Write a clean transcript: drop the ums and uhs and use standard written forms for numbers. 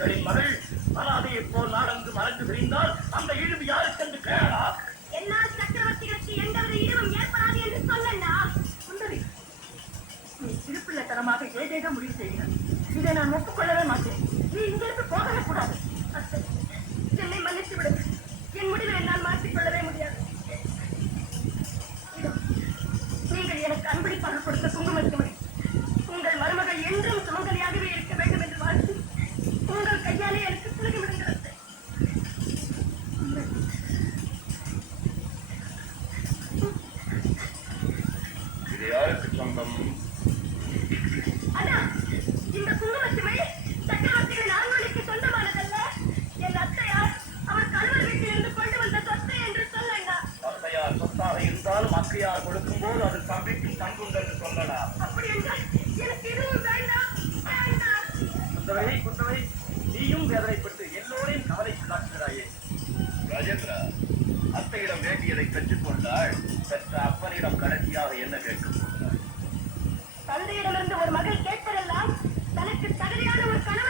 எங்களின் மகள் அனாதையை போல் நாடங்கு மறைந்து விரிந்தால் அந்த இழிவு யாருக்கென்று கேளா? எல்லா சக்கரவர்த்திகளுக்கு எந்தவித இழிவும் ஏற்படாது என்று சொல்லண்ணா. சுந்தரி, நீ சிறுப்பிள்ளத்தனமாக ஏதேதோ முடிவு செய்கிறார். இதை நான் ஒப்புக்கொள்ளவே மாட்டேன். நீ இங்கிருந்து போகவே கூடாது. அத்தை, என்னை மன்னித்து விடு. என் முடிவை என்னால் மாற்றிக்கொள்ளவே முடியாது. இதோ, நீங்கள் எனக்கு அன்பளிப்பாக கொடுத்த குங்குமத்துமணி உங்கள் மருமகள் என்றும் சுமங்கலியாகவே இருக்க வேண்டும் என்று வாழ்த்து உங்கள் கையாலே எனக்கு சுலகமிடுங்கள். இது யாருக்கு சொந்தம்? அண்ணா, இந்த குங்குமத்துமணி சக்கரவர்த்திகளின் ஆண்மொழிக்கு சொந்தமானதல்ல. என் அத்தையார் அவர் கணவர் வீட்டிலிருந்து கொண்டு வந்த சொத்து என்று சொல்லண்ணா. அத்தையார் சொத்தாக இருந்தாலும் அக்கையார் கொடுக்கும் போது அது தம்பிக்கும் பங்குண்டு என்று சொல்லலாம். அப்படி என்றால் எனக்கு எதுவும் வேண்டாம். வேண்டாம். குந்தவை, நீயும் வேதனைப்பட்டு எல்லோரையும் கவலைக்குள்ளாக்குகிறாயே. ராஜேந்திரா, அத்தையிடம் வேண்டியதை பெற்றுக்கொண்டாள். பெற்ற அப்பனிடம் கடைசியாக என்ன கேட்கப் போகிறாள்? தந்தையிடமிருந்து ஒரு மகள் கேட்பதெல்லாம் தனக்கு தகுதியான ஒரு கணவன்